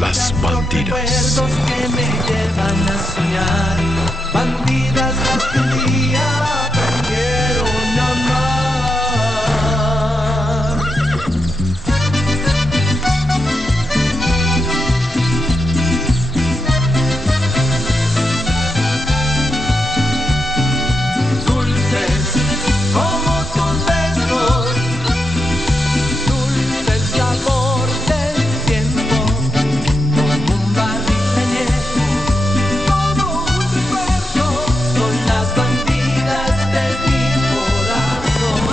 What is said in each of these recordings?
Las Bandidas. Recuerdos que me llevan a soñar. Bandidas las que un día aprendieron a amar. Dulces como tus besos, dulce el sabor del tiempo, como un barril añejo, todo un recuerdo, son las bandidas de mi corazón.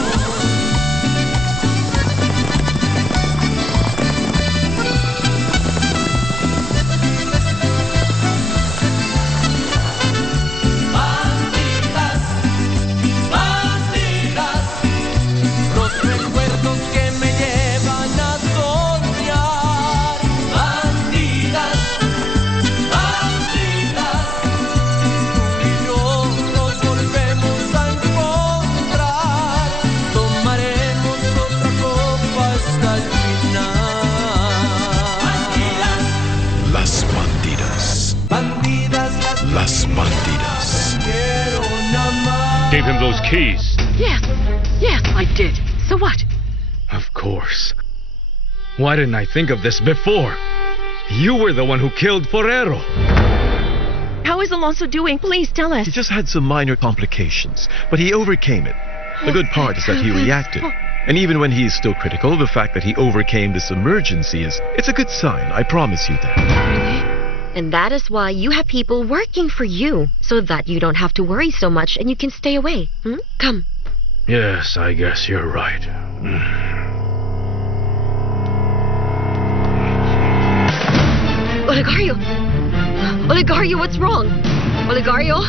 Bandidas, bandidas, los recuerdos que me llevan a soñar. Bandidas, bandidas, tú y yo nos volvemos a encontrar. Tomaremos otra copa hasta el final. Las Bandidas. Bandidas, Las Bandidas. quiero amar. Gave him those keys. Yes, I did. So what? Of course. Why didn't I think of this before? You were the one who killed Forero. How is Alonso doing? Please tell us. He just had some minor complications, but he overcame it. The good part is that he reacted. And even when he is still critical, the fact that he overcame this emergency it's a good sign, I promise you that. And that is why you have people working for you, so that you don't have to worry so much and you can stay away. Come. Yes, I guess you're right. Oligario! Oligario, what's wrong? Oligario?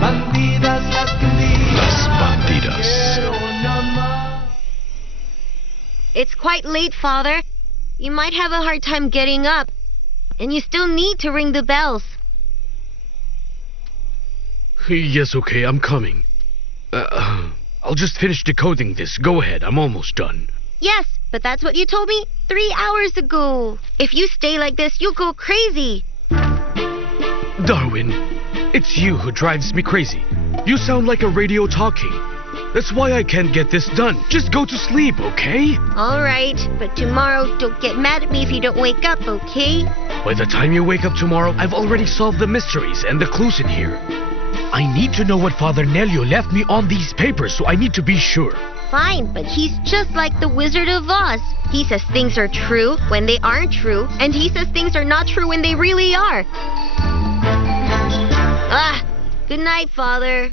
Bandidas las que un día Las Bandidas. aprendieron a amar. It's quite late, Father. You might have a hard time getting up. And you still need to ring the bells. Yes, okay, I'm coming. I'll just finish decoding this. Go ahead, I'm almost done. Yes, but that's what you told me 3 hours ago. If you stay like this, you'll go crazy. Darwin, it's you who drives me crazy. You sound like a radio talking. That's why I can't get this done. Just go to sleep, okay? All right, but tomorrow don't get mad at me if you don't wake up, okay? By the time you wake up tomorrow, I've already solved the mysteries and the clues in here. I need to know what Father Nelio left me on these papers, so I need to be sure. Fine, but he's just like the Wizard of Oz. He says things are true when they aren't true, and he says things are not true when they really are. Good night, Father.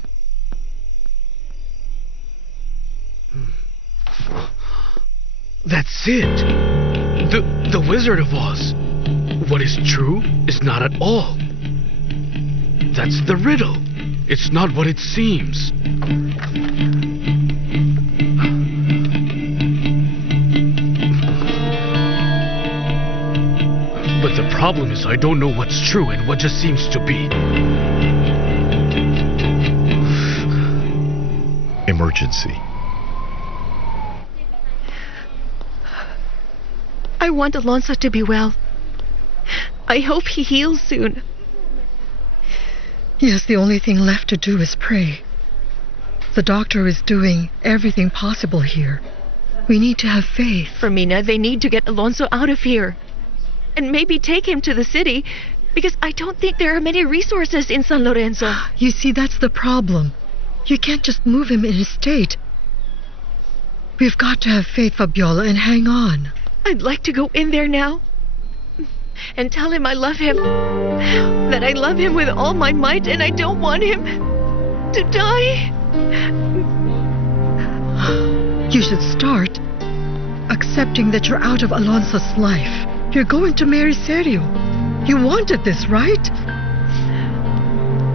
That's it. The Wizard of Oz. What is true is not at all. That's the riddle. It's not what it seems. But the problem is I don't know what's true and what just seems to be. Emergency. I want Alonso to be well. I hope he heals soon. Yes, the only thing left to do is pray. The doctor is doing everything possible here. We need to have faith. Fermina, they need to get Alonso out of here. And maybe take him to the city, because I don't think there are many resources in San Lorenzo. You see, that's the problem. You can't just move him in his state. We've got to have faith, Fabiola, and hang on. I'd like to go in there now and tell him I love him. That I love him with all my might and I don't want him to die. You should start accepting that you're out of Alonso's life. You're going to marry Sergio. You wanted this, right?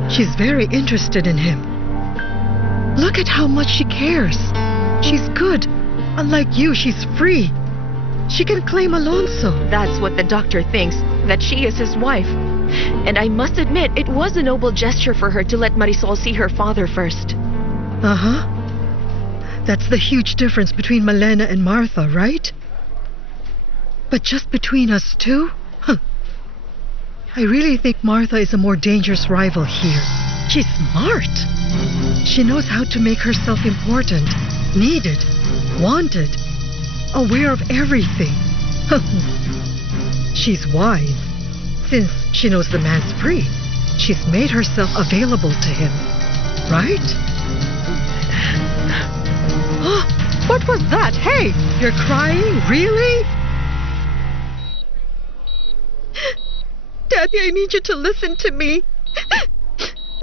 She's very interested in him. Look at how much she cares. She's good. Unlike you, she's free. She can claim Alonso. That's what the doctor thinks, that she is his wife. And I must admit, it was a noble gesture for her to let Marisol see her father first. Uh-huh. That's the huge difference between Malena and Martha, right? But just between us two? Huh. I really think Martha is a more dangerous rival here. She's smart. She knows how to make herself important, needed, wanted, aware of everything. She's wise. Since she knows the man's free, she's made herself available to him. Right? What was that? Hey, you're crying? Really? Daddy, I need you to listen to me.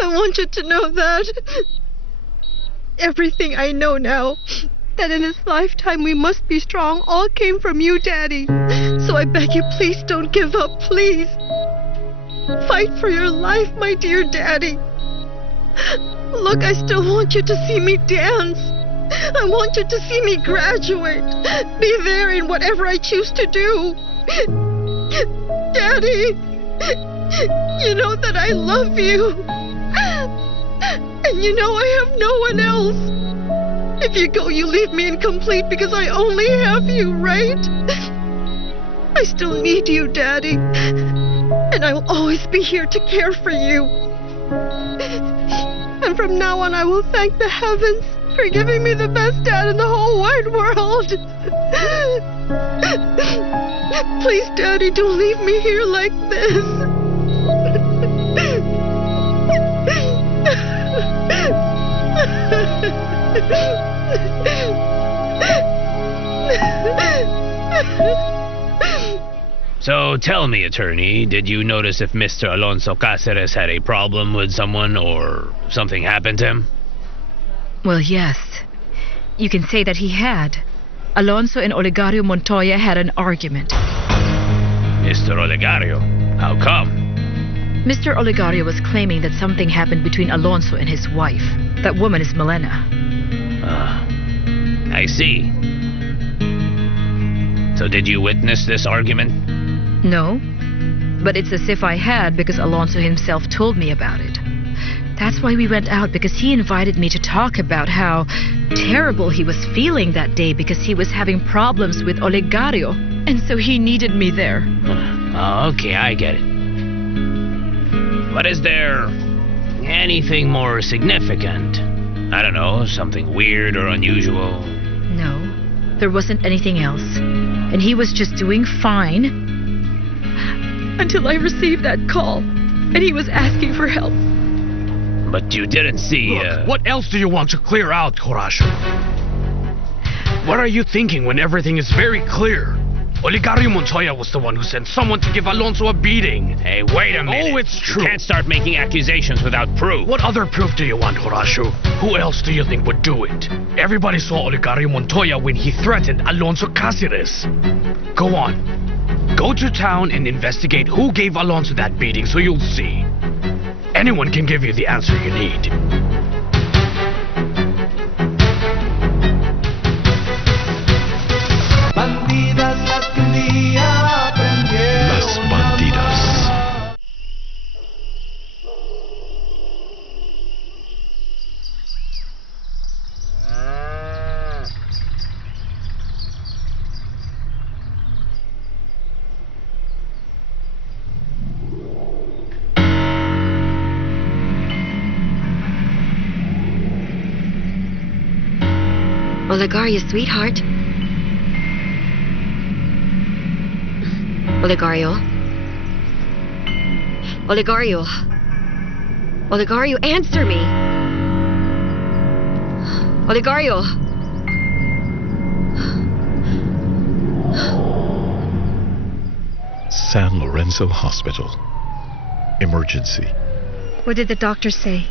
I want you to know that everything I know now, that in this lifetime we must be strong, all came from you, Daddy. So I beg you, please don't give up, please. Fight for your life, my dear Daddy. Look, I still want you to see me dance. I want you to see me graduate. Be there in whatever I choose to do. Daddy, you know that I love you. And you know I have no one else. If you go, you leave me incomplete because I only have you, right? I still need you, Daddy. And I will always be here to care for you. And from now on, I will thank the heavens for giving me the best dad in the whole wide world. Please, Daddy, don't leave me here like this. So tell me, attorney, did you notice if Mr. Alonso Cáceres had a problem with someone or something happened to him? Well, yes. You can say that he had. Alonso and Olegario Montoya had an argument. Mr. Olegario? How come? Mr. Olegario was claiming that something happened between Alonso and his wife. That woman is Malena. I see. So did you witness this argument? No, but it's as if I had because Alonso himself told me about it. That's why we went out, because he invited me to talk about how terrible he was feeling that day because he was having problems with Olegario, and so he needed me there. Oh, okay, I get it. But is there anything more significant? I don't know, something weird or unusual? No, there wasn't anything else. And he was just doing fine until I received that call, and he was asking for help. But you didn't see, Look, what else do you want to clear out, Horacio? What are you thinking when everything is very clear? Olegario Montoya was the one who sent someone to give Alonso a beating. Hey, wait a minute. Oh, it's true. You can't start making accusations without proof. What other proof do you want, Horacio? Who else do you think would do it? Everybody saw Olegario Montoya when he threatened Alonso Cáceres. Go on. Go to town and investigate who gave Alonso that beating so you'll see. Anyone can give you the answer you need. Bandidas las que un día aprendieron Las Bandidas. Olegario, sweetheart. Olegario. Olegario. Olegario, answer me. Olegario. San Lorenzo Hospital. Emergency. What did the doctor say?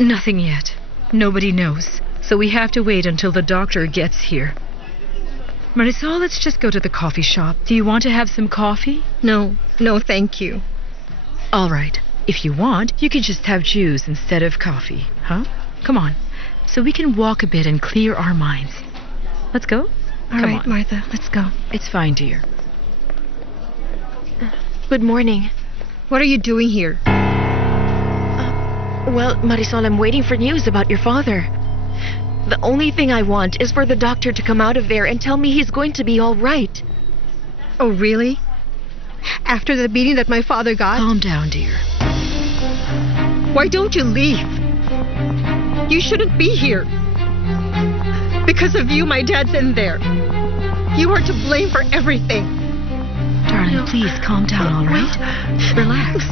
Nothing yet. Nobody knows. So we have to wait until the doctor gets here. Marisol, let's just go to the coffee shop. Do you want to have some coffee? No, thank you. All right. If you want, you can just have juice instead of coffee, huh? Come on. So we can walk a bit and clear our minds. Let's go? All Come right, on. Martha, let's go. It's fine, dear. Good morning. What are you doing here? Well, Marisol, I'm waiting for news about your father. The only thing I want is for the doctor to come out of there and tell me he's going to be all right. Oh, really? After the beating that my father got? Calm down, dear. Why don't you leave? You shouldn't be here. Because of you, my dad's in there. You are to blame for everything. Darling, please calm down, all right? Relax.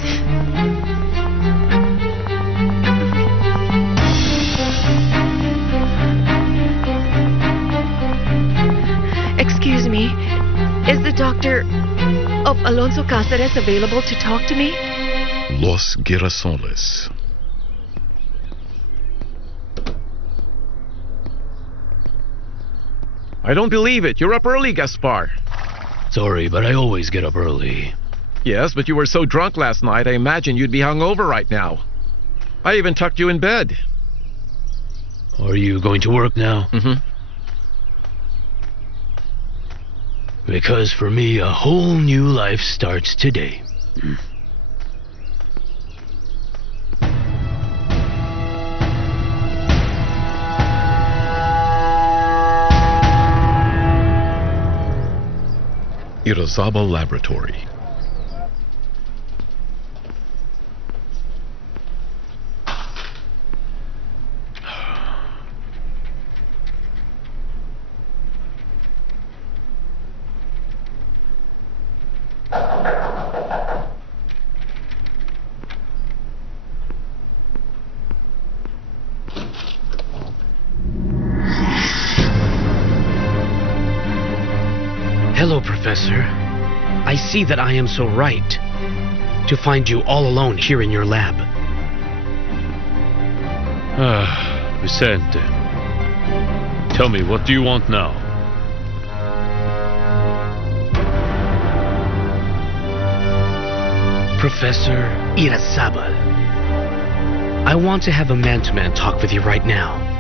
Excuse me, is the doctor of Alonso Cáceres available to talk to me? Los Girasoles. I don't believe it. You're up early, Gaspar. Sorry, but I always get up early. Yes, but you were so drunk last night, I imagine you'd be hungover right now. I even tucked you in bed. Are you going to work now? Mm-hmm. Because for me, a whole new life starts today. Irazabal Laboratory. Hello, Professor. I see that I am so right to find you all alone here in your lab. Vicente. Tell me, what do you want now? Professor Irazabal, I want to have a man-to-man talk with you right now.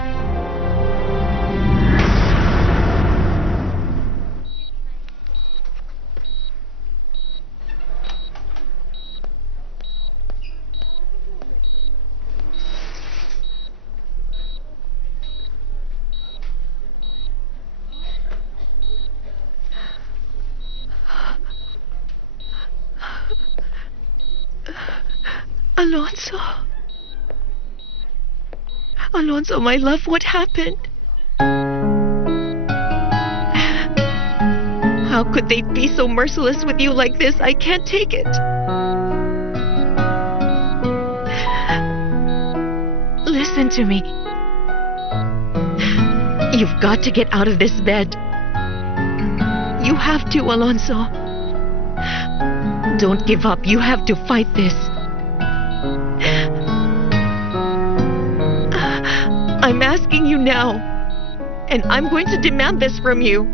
Alonso. Alonso, my love, what happened? How could they be so merciless with you like this? I can't take it. Listen to me. You've got to get out of this bed. You have to, Alonso. Don't give up. You have to fight this. I'm asking you now, and I'm going to demand this from you.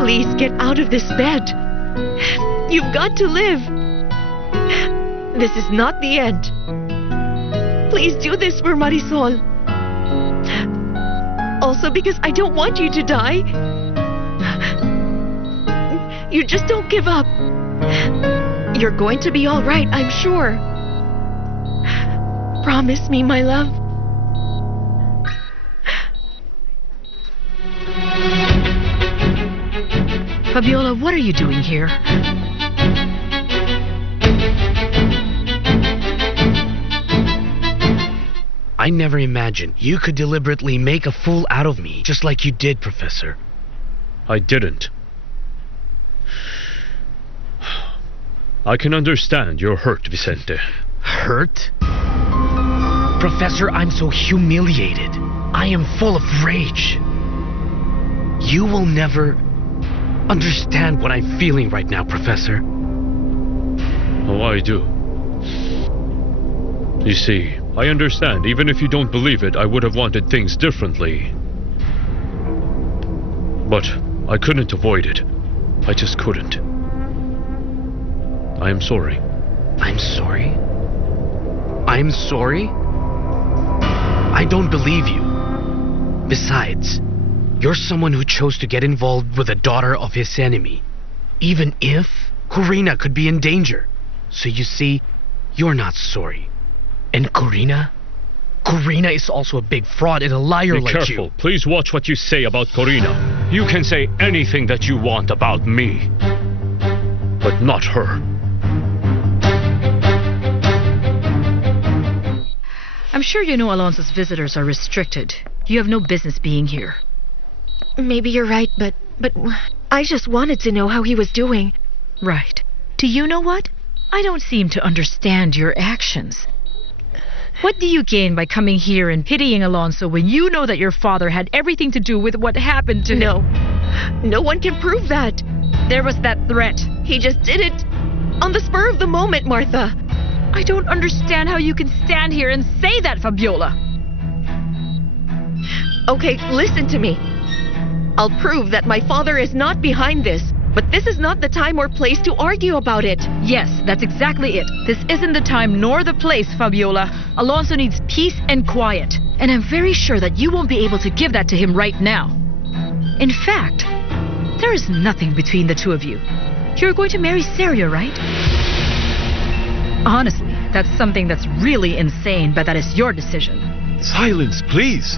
Please get out of this bed. You've got to live. This is not the end. Please do this for Marisol. Also because I don't want you to die. You just don't give up. You're going to be all right, I'm sure. Promise me, my love. Fabiola, what are you doing here? I never imagined you could deliberately make a fool out of me, just like you did, Professor. I didn't. I can understand you're hurt, Vicente. Hurt? Professor, I'm so humiliated. I am full of rage. You will never understand what I'm feeling right now, Professor. Oh, I do. You see, I understand. Even if you don't believe it, I would have wanted things differently. But I couldn't avoid it. I just couldn't. I am sorry. I'm sorry? I'm sorry? I don't believe you. Besides, you're someone who chose to get involved with the daughter of his enemy, even if Corina could be in danger. So you see, you're not sorry. And Corina, Corina is also a big fraud and a liar Be like careful. you. Please watch what you say about Corina. You can say anything that you want about me, but not her. I'm sure you know Alonso's visitors are restricted. You have no business being here. Maybe you're right, but I just wanted to know how he was doing. Right. Do you know what? I don't seem to understand your actions. What do you gain by coming here and pitying Alonso when you know that your father had everything to do with what happened to him? No. No one can prove that. There was that threat. He just did it on the spur of the moment, Martha. I don't understand how you can stand here and say that, Fabiola. Okay, listen to me. I'll prove that my father is not behind this, but this is not the time or place to argue about it. Yes, that's exactly it. This isn't the time nor the place, Fabiola. Alonso needs peace and quiet, and I'm very sure that you won't be able to give that to him right now. In fact, there is nothing between the two of you. You're going to marry Seria, right? Honestly, that's something that's really insane, but that is your decision. Silence, please.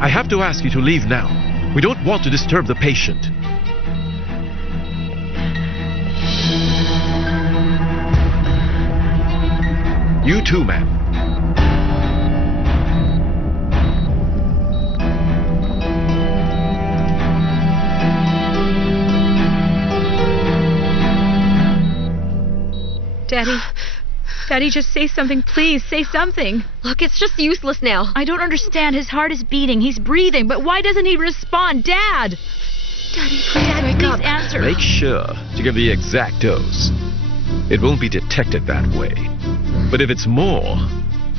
I have to ask you to leave now. We don't want to disturb the patient. You too, ma'am. Daddy, just say something, please. Say something. Look, it's just useless now. I don't understand. His heart is beating. He's breathing. But why doesn't he respond? Dad! Daddy, please answer. Make sure to give the exact dose. It won't be detected that way. But if it's more,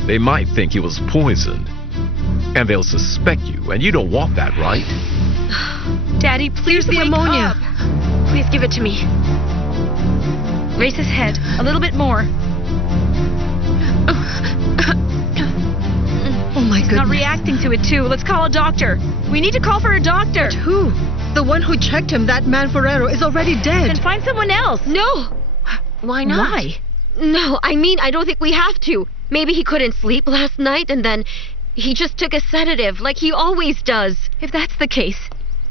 they might think he was poisoned. And they'll suspect you, and you don't want that, right? Daddy, please Here's the wake ammonia. up. Please give it to me. Raise his head. A little bit more. Oh my He's goodness. not reacting to it too. Let's call a doctor. We need to call for a doctor. Who? The one who checked him, that man Ferrero, is already dead. Then find someone else. No. Why not? Why? No, I mean, I don't think we have to. Maybe he couldn't sleep last night and then he just took a sedative like he always does. If that's the case,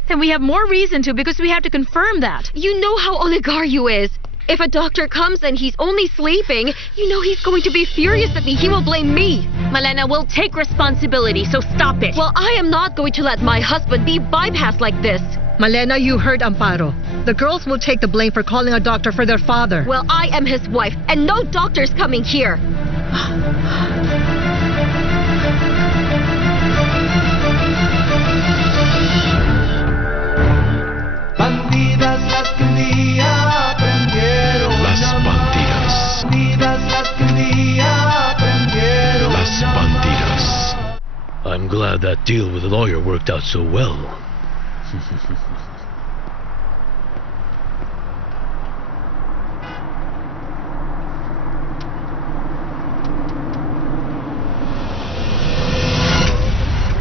then we have more reason to because we have to confirm that. You know how Oligario is. If a doctor comes and he's only sleeping, you know he's going to be furious at me. He will blame me. Malena will take responsibility, so stop it. Well, I am not going to let my husband be bypassed like this. Malena, you heard Amparo. The girls will take the blame for calling a doctor for their father. Well, I am his wife, and no doctor's coming here. Bandidas las que un día aprendieron Las a amar. bandidas. Bandidas las que un día aprendieron Las a amar. bandidas. I'm glad that deal with the lawyer worked out so well.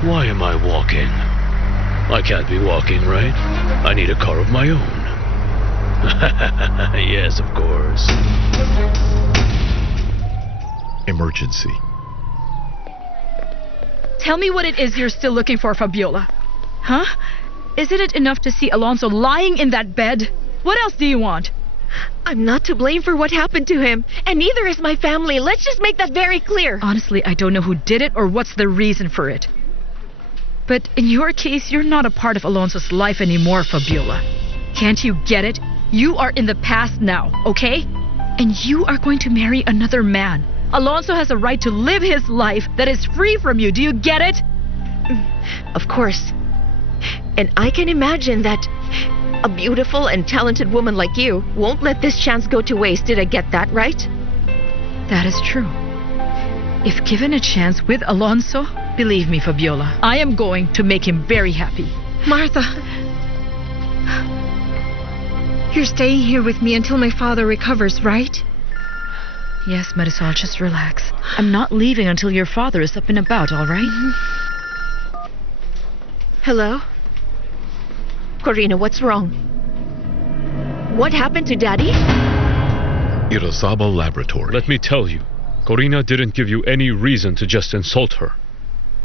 Why am I walking? I can't be walking, right? I need a car of my own. Yes, of course. Emergency. Tell me what it is you're still looking for, Fabiola. Huh? Isn't it enough to see Alonso lying in that bed? What else do you want? I'm not to blame for what happened to him, and neither is my family. Let's just make that very clear. Honestly, I don't know who did it or what's the reason for it. But in your case, you're not a part of Alonso's life anymore, Fabiola. Can't you get it? You are in the past now, okay? And you are going to marry another man. Alonso has a right to live his life that is free from you. Do you get it? Of course. And I can imagine that a beautiful and talented woman like you won't let this chance go to waste. Did I get that right? That is true. If given a chance with Alonso, believe me, Fabiola, I am going to make him very happy. Martha. You're staying here with me until my father recovers, right? Yes, Marisol, just relax. I'm not leaving until your father is up and about, all right? Hello? Corina, what's wrong? What happened to Daddy? Irazabal Laboratory. Let me tell you, Corina didn't give you any reason to just insult her.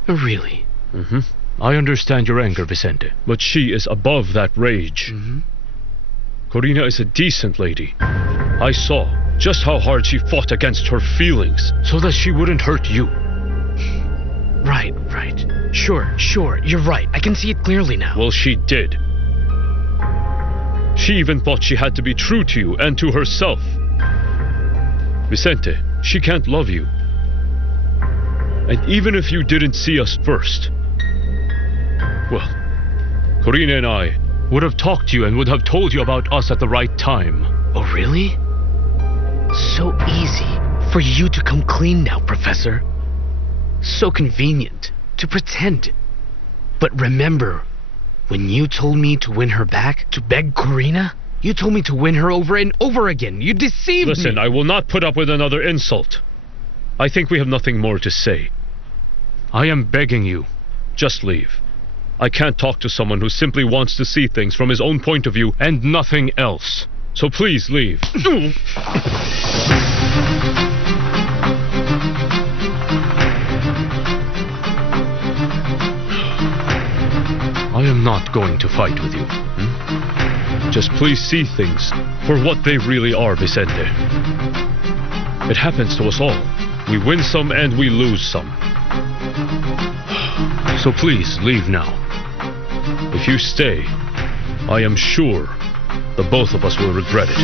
Really? Mm-hmm. I understand your anger, Vicente, but she is above that rage. Corina is a decent lady. I saw just how hard she fought against her feelings so that she wouldn't hurt you. Right. Sure, you're right. I can see it clearly now. Well, she did. She even thought she had to be true to you and to herself. Vicente, she can't love you. And even if you didn't see us first, well, Corina and I would have talked to you and would have told you about us at the right time. Oh, really? So easy for you to come clean now, Professor. So convenient to pretend. But remember, when you told me to win her back, to beg Corina, you told me to win her over and over again. You deceived me. Listen, I will not put up with another insult. I think we have nothing more to say. I am begging you, just leave. I can't talk to someone who simply wants to see things from his own point of view and nothing else. So please leave. I am not going to fight with you. Just please see things for what they really are, Vicente. It happens to us all. We win some and we lose some. So please leave now. If you stay, I am sure the both of us will regret it.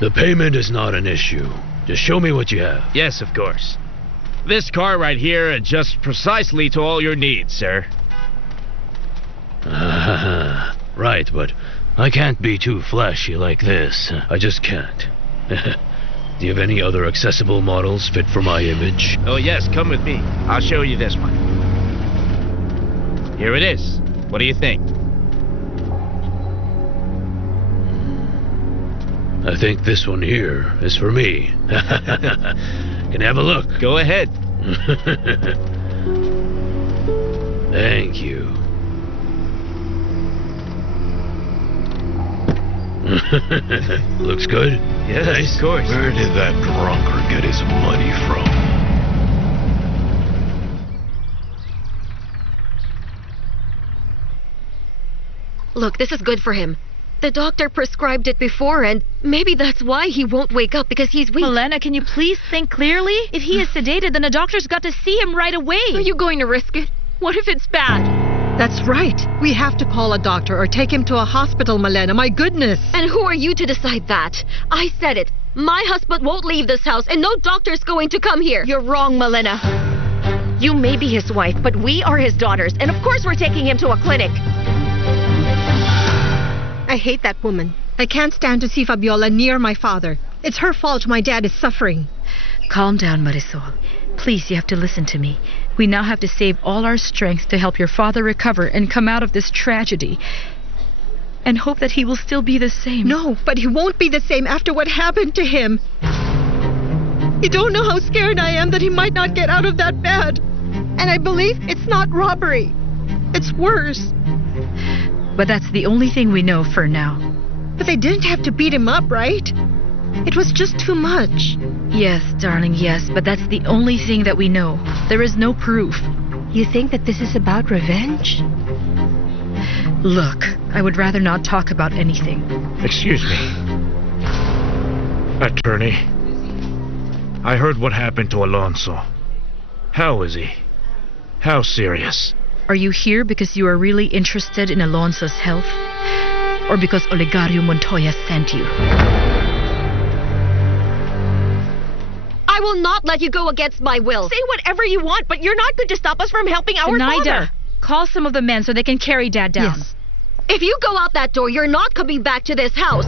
The payment is not an issue. Just show me what you have. Yes, of course. This car right here adjusts precisely to all your needs, sir. Right, but I can't be too flashy like this. I just can't. Do you have any other accessible models fit for my image? Oh yes, come with me. I'll show you this one. Here it is. What do you think? I think this one here is for me. Can I have a look? Go ahead. Thank you. Looks good? Yes, nice. Of course. Where did that drunker get his money from? Look, this is good for him. The doctor prescribed it before, and maybe that's why he won't wake up, because he's weak. Milena, can you please think clearly? If he is sedated, then the doctor's got to see him right away. Are you going to risk it? What if it's bad? That's right. We have to call a doctor or take him to a hospital, Milena. My goodness. And who are you to decide that? I said it. My husband won't leave this house, and no doctor's going to come here. You're wrong, Milena. You may be his wife, but we are his daughters, and of course we're taking him to a clinic. I hate that woman. I can't stand to see Fabiola near my father. It's her fault my dad is suffering. Calm down, Marisol. Please, you have to listen to me. We now have to save all our strength to help your father recover and come out of this tragedy. And hope that he will still be the same. No, but he won't be the same after what happened to him. You don't know how scared I am that he might not get out of that bed. And I believe it's not robbery. It's worse. But that's the only thing we know for now. But they didn't have to beat him up, right? It was just too much. Yes, darling, yes, but that's the only thing that we know. There is no proof. You think that this is about revenge? Look, I would rather not talk about anything. Excuse me. Attorney, I heard what happened to Alonso. How is he? How serious? Are you here because you are really interested in Alonso's health? Or because Olegario Montoya sent you? I will not let you go against my will. Say whatever you want, but you're not going to stop us from helping our father. Call some of the men so they can carry Dad down. Yes. If you go out that door, you're not coming back to this house.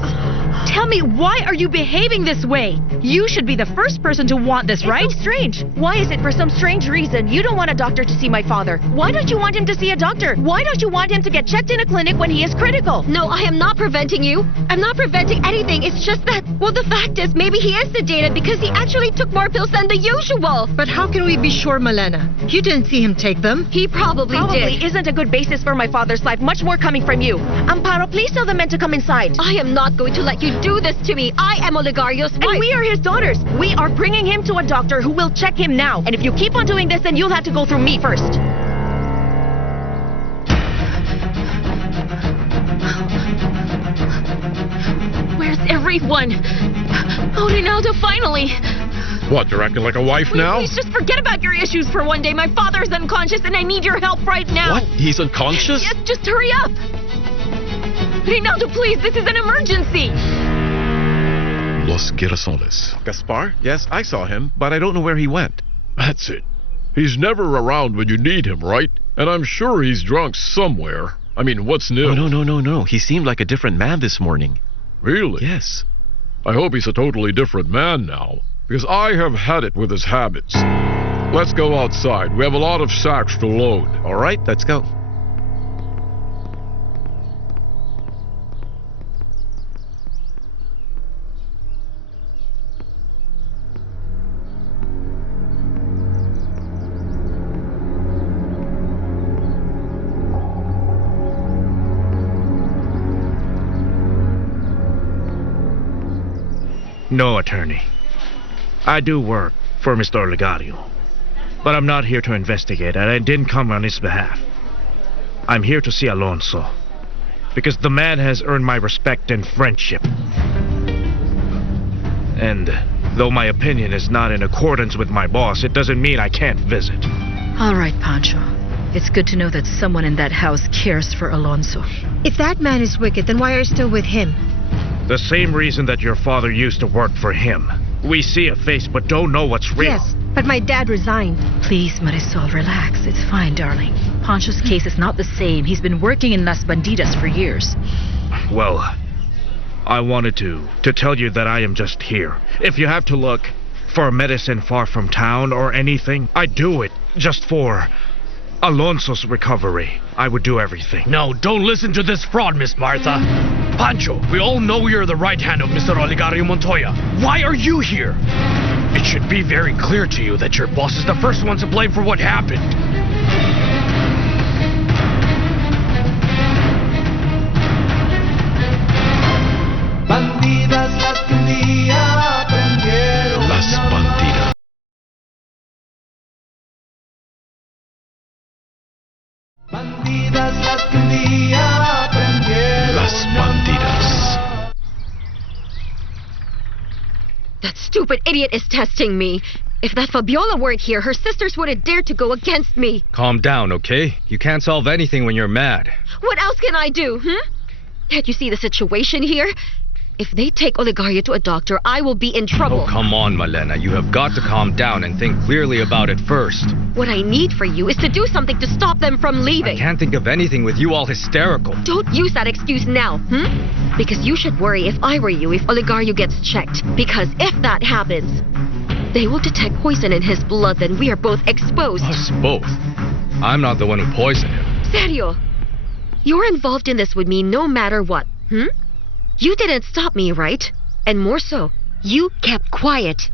Tell me, why are you behaving this way? You should be the first person to want this, right? It's so strange. Why is it for some strange reason you don't want a doctor to see my father? Why don't you want him to see a doctor? Why don't you want him to get checked in a clinic when he is critical? No, I am not preventing you. I'm not preventing anything. It's just that, well, the fact is, maybe he is sedated because he actually took more pills than the usual. But how can we be sure, Malena? You didn't see him take them. He probably did. Isn't a good basis for my father's life. Much more coming from you. Amparo, please tell the men to come inside. I am not going to let you do this to me. I am Oligario's wife. And we are his daughters. We are bringing him to a doctor who will check him now. And if you keep on doing this, then you'll have to go through me first. Where's everyone? Oh, Rinaldo, finally. What, you're acting like a wife now? Please just forget about your issues for one day. My father's unconscious and I need your help right now. What? He's unconscious? Yes, just hurry up. Rinaldo, please, this is an emergency. Los Girasoles. Gaspar? Yes, I saw him, but I don't know where he went. That's it. He's never around when you need him, right? And I'm sure he's drunk somewhere. I mean, what's new? Oh, no. He seemed like a different man this morning. Really? Yes. I hope he's a totally different man now, because I have had it with his habits. Let's go outside. We have a lot of sacks to load. All right, let's go. No, attorney. I do work for Mr. Oligario. But I'm not here to investigate, and I didn't come on his behalf. I'm here to see Alonso. Because the man has earned my respect and friendship. And though my opinion is not in accordance with my boss, it doesn't mean I can't visit. All right, Pancho. It's good to know that someone in that house cares for Alonso. If that man is wicked, then why are you still with him? The same reason that your father used to work for him. We see a face but don't know what's real. Yes, but my dad resigned. Please, Marisol, relax. It's fine, darling. Pancho's case is not the same. He's been working in Las Bandidas for years. Well, I wanted to tell you that I am just here. If you have to look for medicine far from town or anything, I'd do it just for Alonso's recovery. I would do everything. No, don't listen to this fraud, Miss Martha. Pancho, we all know you're the right hand of Mr. Oligario Montoya. Why are you here? It should be very clear to you that your boss is the first one to blame for what happened. Bandidas las que un día aprendieron Las a amar. Bandidas. Bandidas las que un día aprendieron Las a amar. Bandidas. That stupid idiot is testing me. If that Fabiola weren't here, her sisters wouldn't dare to go against me. Calm down, okay? You can't solve anything when you're mad. What else can I do, Can't you see the situation here? If they take Oligario to a doctor, I will be in trouble. Oh, come on, Malena. You have got to calm down and think clearly about it first. What I need for you is to do something to stop them from leaving. I can't think of anything with you all hysterical. Don't use that excuse now, Because you should worry if I were you if Oligario gets checked. Because if that happens, they will detect poison in his blood, then we are both exposed. Us both. I'm not the one who poisoned him. Serio. You're involved in this with me no matter what, You didn't stop me, right? And more so, you kept quiet.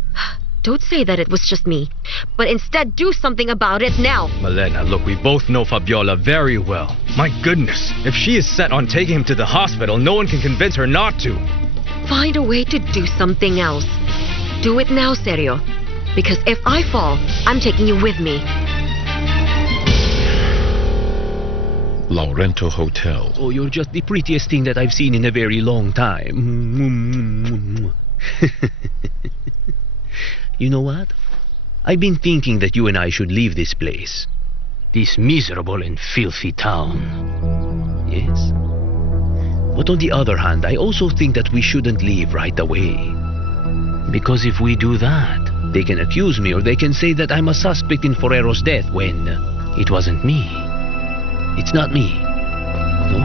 Don't say that it was just me, but instead do something about it now. Malena, look, we both know Fabiola very well. My goodness, if she is set on taking him to the hospital, no one can convince her not to. Find a way to do something else. Do it now, Serio. Because if I fall, I'm taking you with me. Laurento Hotel. Oh, you're just the prettiest thing that I've seen in a very long time. You know what? I've been thinking that you and I should leave this place. This miserable and filthy town. Yes? But on the other hand, I also think that we shouldn't leave right away. Because if we do that, they can accuse me or they can say that I'm a suspect in Forrero's death when it wasn't me. It's not me. No.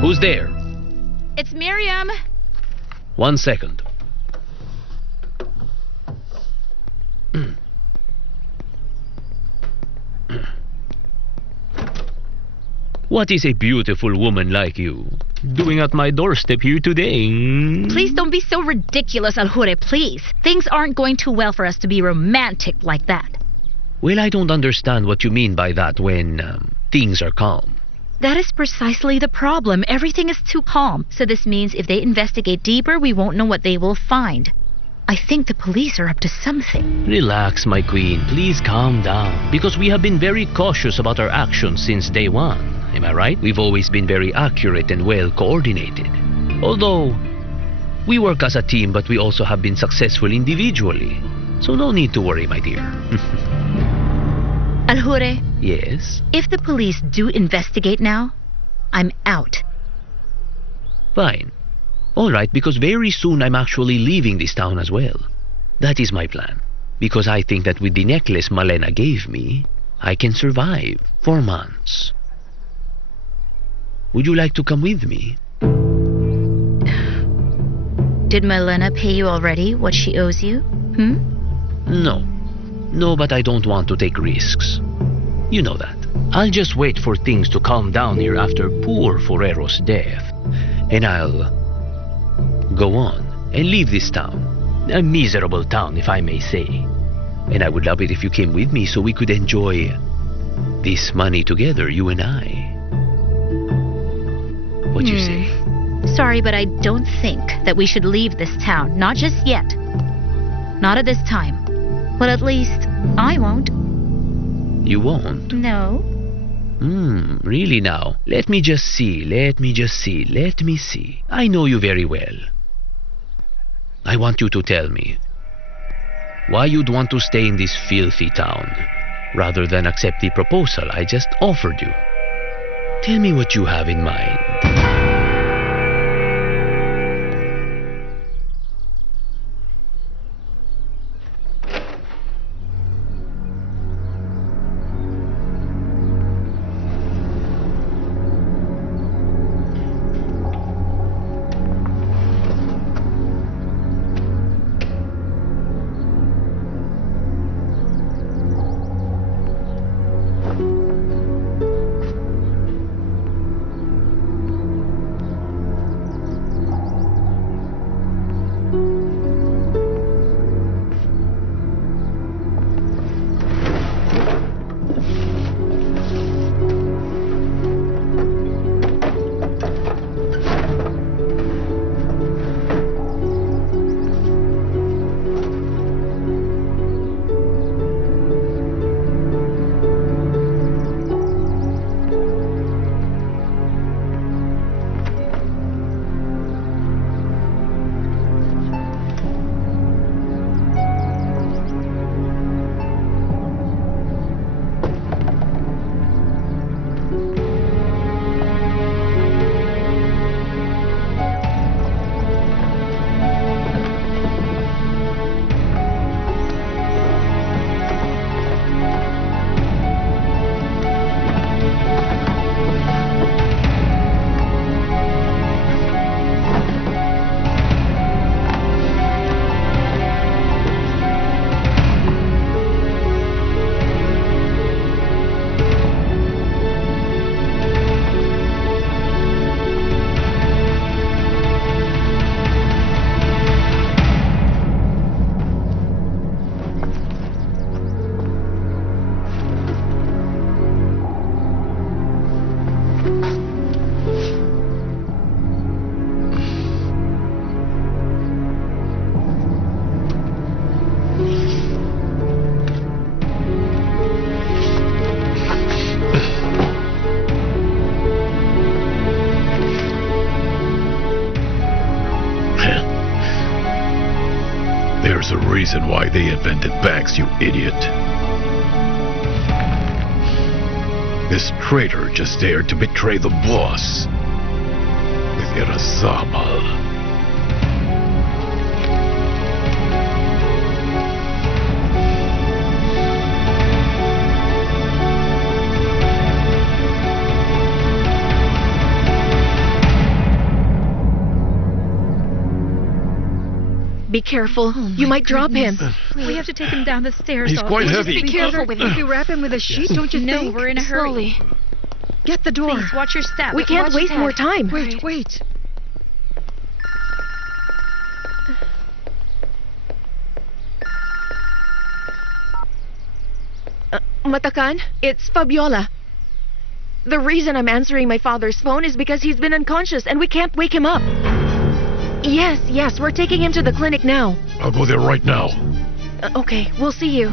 Who's there? It's Miriam. 1 second. What is a beautiful woman like you doing at my doorstep here today? Please don't be so ridiculous, Aljure, please. Things aren't going too well for us to be romantic like that. Well, I don't understand what you mean by that when things are calm. That is precisely the problem. Everything is too calm. So this means if they investigate deeper, we won't know what they will find. I think the police are up to something. Relax, my queen. Please calm down. Because we have been very cautious about our actions since day one. Am I right? We've always been very accurate and well coordinated. Although, we work as a team, but we also have been successful individually. So no need to worry, my dear. Aljure, Yes? if the police do investigate now, I'm out. Fine. All right, because very soon I'm actually leaving this town as well. That is my plan. Because I think that with the necklace Malena gave me, I can survive for months. Would you like to come with me? Did Malena pay you already what she owes you? No. No, but I don't want to take risks. You know that. I'll just wait for things to calm down here after poor Forero's death. And I'll go on and leave this town. A miserable town, if I may say. And I would love it if you came with me so we could enjoy this money together, you and I. What do you say? Sorry, but I don't think that we should leave this town. Not just yet. Not at this time. But at least I won't. You won't? No. Really now? Let me just see. Let me see. I know you very well. I want you to tell me why you'd want to stay in this filthy town rather than accept the proposal I just offered you. Tell me what you have in mind. There's a reason why they invented banks, you idiot. This traitor just dared to betray the boss with Irasamal. careful. You might drop him. We have to take him down the stairs. He's quite heavy. Be careful with him. If we wrap him with a sheet, don't you No, think? we're in a hurry. Slowly. Get the door. Please, watch your step. We can't Watch his waste head. more time. Wait. Matakan, it's Fabiola. The reason I'm answering my father's phone is because he's been unconscious and we can't wake him up. Yes, we're taking him to the clinic now. I'll go there right now. Okay, we'll see you.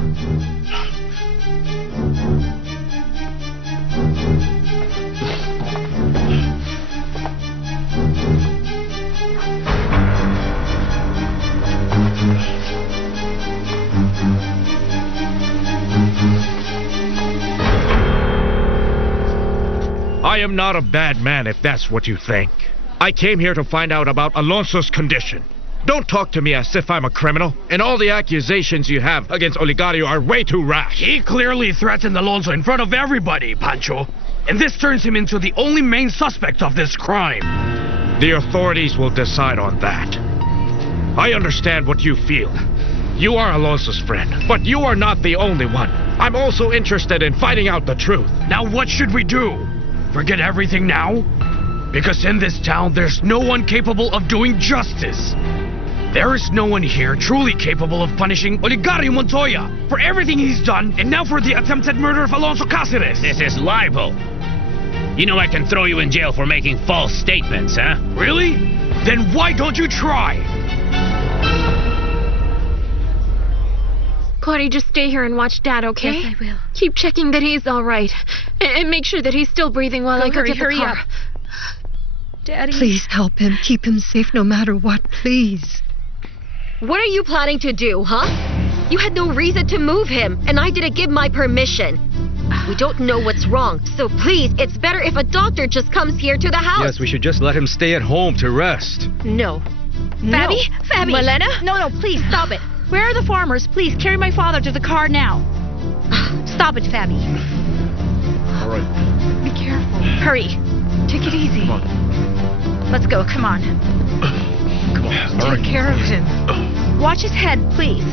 I am not a bad man if that's what you think. I came here to find out about Alonso's condition. Don't talk to me as if I'm a criminal, and all the accusations you have against Oligario are way too rash. He clearly threatened Alonso in front of everybody, Pancho. And this turns him into the only main suspect of this crime. The authorities will decide on that. I understand what you feel. You are Alonso's friend, but you are not the only one. I'm also interested in finding out the truth. Now what should we do? Forget everything now? Because in this town, there's no one capable of doing justice. There is no one here truly capable of punishing Oligario Montoya for everything he's done, and now for the attempted murder of Alonso Cáceres. This is libel. You know I can throw you in jail for making false statements, huh? Really? Then why don't you try? Claudia, just stay here and watch Dad, okay? Yes, I will. Keep checking that he's all right. And make sure that he's still breathing while I go get the hurry car. up. Daddy. Please help him. Keep him safe no matter what, please. What are you planning to do, huh? You had no reason to move him, and I didn't give my permission. We don't know what's wrong, so please, it's better if a doctor just comes here to the house. Yes, we should just let him stay at home to rest. No. Fabi? Fabi! Malena? No, please, stop it. Where are the farmers? Please, carry my father to the car now. Stop it, Fabi. All right. Be careful. Hurry. Take it easy. Come on. Let's go, come on. Come on. All right. Take care of him. Watch his head, please.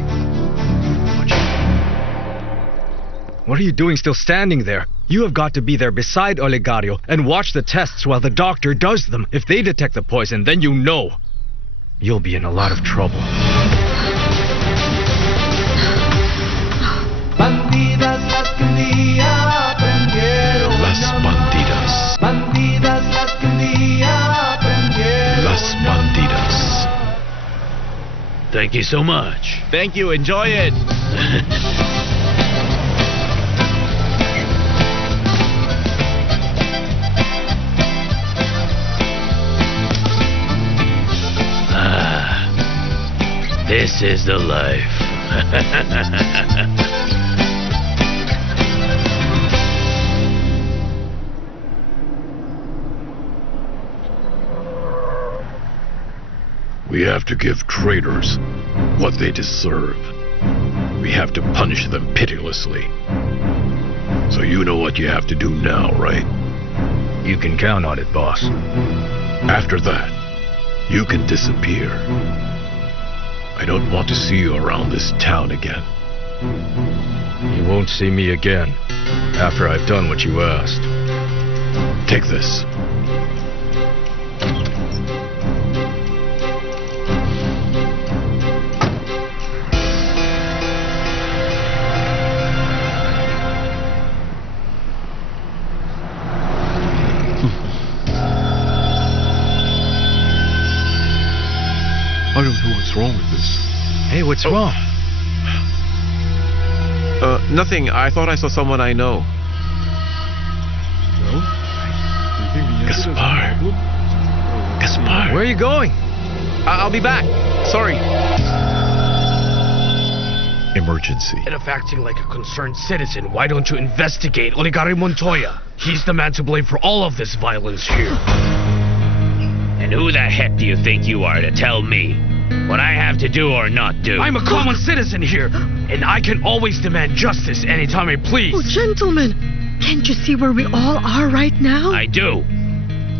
What are you doing still standing there? You have got to be there beside Oligario and watch the tests while the doctor does them. If they detect the poison, then you know. You'll be in a lot of trouble. Bandidas las que un día aprendieron Las a amar. bandidas. Bandidas las que un día aprendieron Las a amar. bandidas. Thank you so much. Thank you, enjoy it. This is the life. We have to give traitors what they deserve. We have to punish them pitilessly. So you know what you have to do now, right? You can count on it, boss. After that, you can disappear. I don't want to see you around this town again. You won't see me again after I've done what you asked. Take this. I don't know what's wrong with this. Hey, what's wrong? Nothing. I thought I saw someone I know. No? Do you think the incident's a Gaspar. problem? Gaspar. Where are you going? I'll be back. Sorry. Emergency. Instead of acting like a concerned citizen, why don't you investigate Oligario Montoya? He's the man to blame for all of this violence here. And who the heck do you think you are to tell me what I have to do or not do? I'm a common citizen here, and I can always demand justice anytime I please. Oh, gentlemen, can't you see where we all are right now? I do.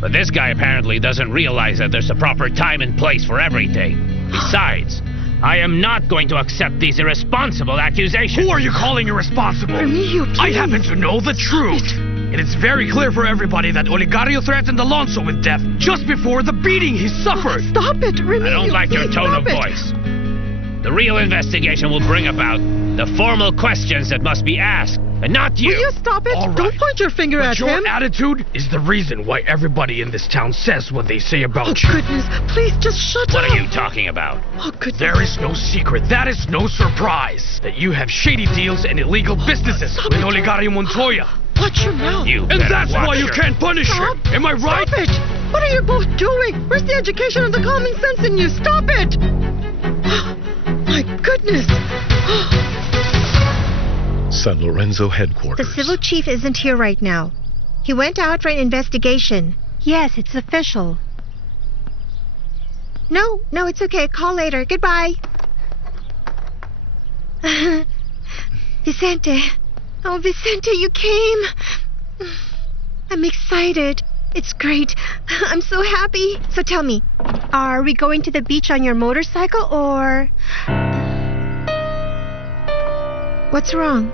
But this guy apparently doesn't realize that there's a proper time and place for everything. Besides, I am not going to accept these irresponsible accusations. Who are you calling irresponsible? Remigio, please. I happen to know the truth. And it's very clear for everybody that Oligario threatened Alonso with death just before the beating he suffered. Stop it, Remigio. I don't like your please tone of stop it. voice. The real investigation will bring about the formal questions that must be asked, and not you. Will you stop it? All right. Don't point your finger But at your him. attitude is the reason why everybody in this town says what they say about Oh, you. goodness. Please, just shut What up. are you talking about? Oh, goodness. There is no secret, that is no surprise, that you have shady deals and illegal businesses Stop with it. Oligario Montoya. Watch your mouth. You And better that's watch why you your- can't punish Stop. him. Am I right? Stop it. What are you both doing? Where's the education and the common sense in you? Stop it. My goodness. San Lorenzo The headquarters. civil chief isn't here right now. He went out for an investigation. Yes, it's official. No, it's okay. Call later. Goodbye. Vicente. Oh, Vicente, you came. I'm excited. It's great. I'm so happy. So tell me, are we going to the beach on your motorcycle or... What's wrong?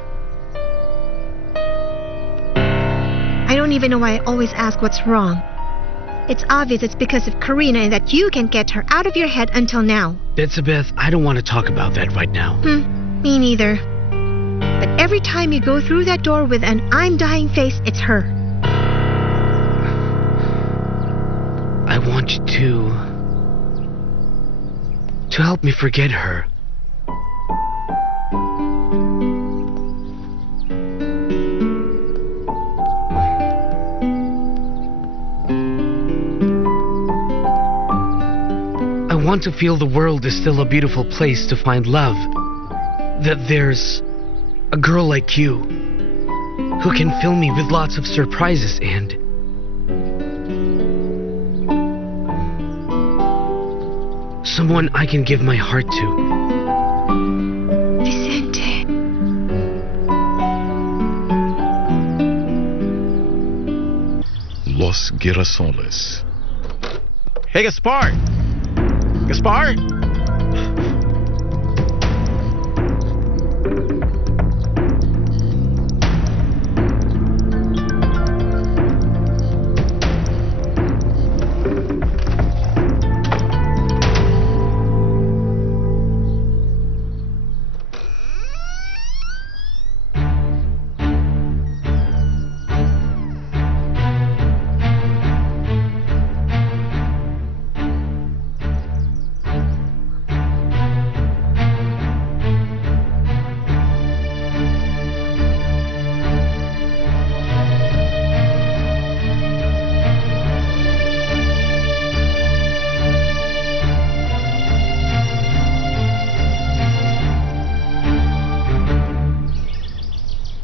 I don't even know why I always ask what's wrong. It's obvious it's because of Karina and that you can't get her out of your head until now. Betsabeth, I don't want to talk about that right now. Me neither. But every time you go through that door with an I'm dying face, it's her. I want you to help me forget her. I want to feel the world is still a beautiful place to find love. That there's a girl like you who can fill me with lots of surprises and someone I can give my heart to. Vicente. Los Girasoles. Hey, Gaspar! Gaspar!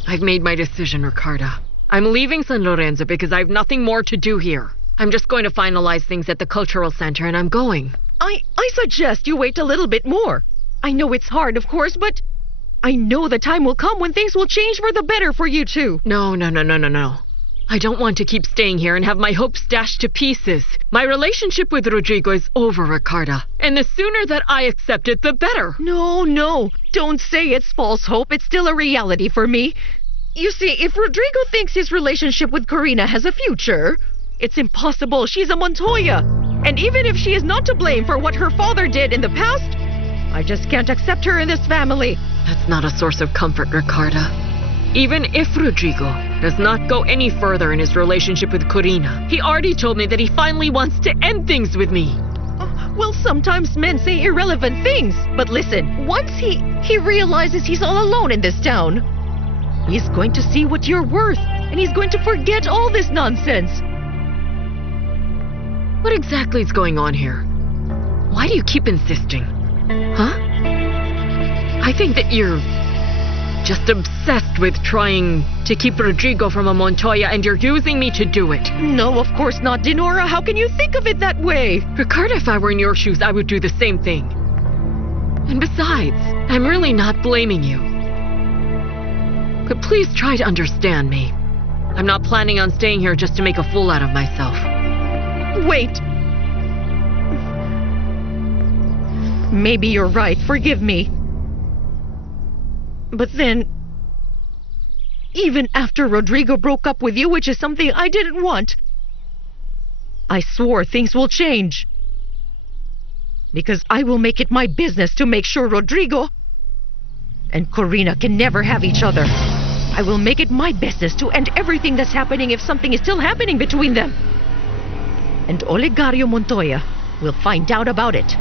I've made my decision, Ricarda. I'm leaving San Lorenzo because I have nothing more to do here. I'm just going to finalize things at the cultural center and I'm going. I suggest you wait a little bit more. I know it's hard, of course, but I know the time will come when things will change for the better for you two. No. I don't want to keep staying here and have my hopes dashed to pieces. My relationship with Rodrigo is over, Ricarda. And the sooner that I accept it, the better. No. Don't say it's false hope. It's still a reality for me. You see, if Rodrigo thinks his relationship with Karina has a future, it's impossible. She's a Montoya. And even if she is not to blame for what her father did in the past, I just can't accept her in this family. That's not a source of comfort, Ricarda. Even if Rodrigo does not go any further in his relationship with Karina, he already told me that he finally wants to end things with me. Well, sometimes men say irrelevant things. But listen, once he realizes he's all alone in this town, he's going to see what you're worth, and he's going to forget all this nonsense. What exactly is going on here? Why do you keep insisting? Huh? I think that you're just obsessed with trying to keep Rodrigo from a Montoya and you're using me to do it. No, of course not, Dinora. How can you think of it that way? Ricardo, if I were in your shoes, I would do the same thing. And besides, I'm really not blaming you. But please try to understand me. I'm not planning on staying here just to make a fool out of myself. Wait. Maybe you're right. Forgive me. But then, even after Rodrigo broke up with you, which is something I didn't want, I swore things will change. Because I will make it my business to make sure Rodrigo and Corina can never have each other. I will make it my business to end everything that's happening if something is still happening between them. And Olegario Montoya will find out about it.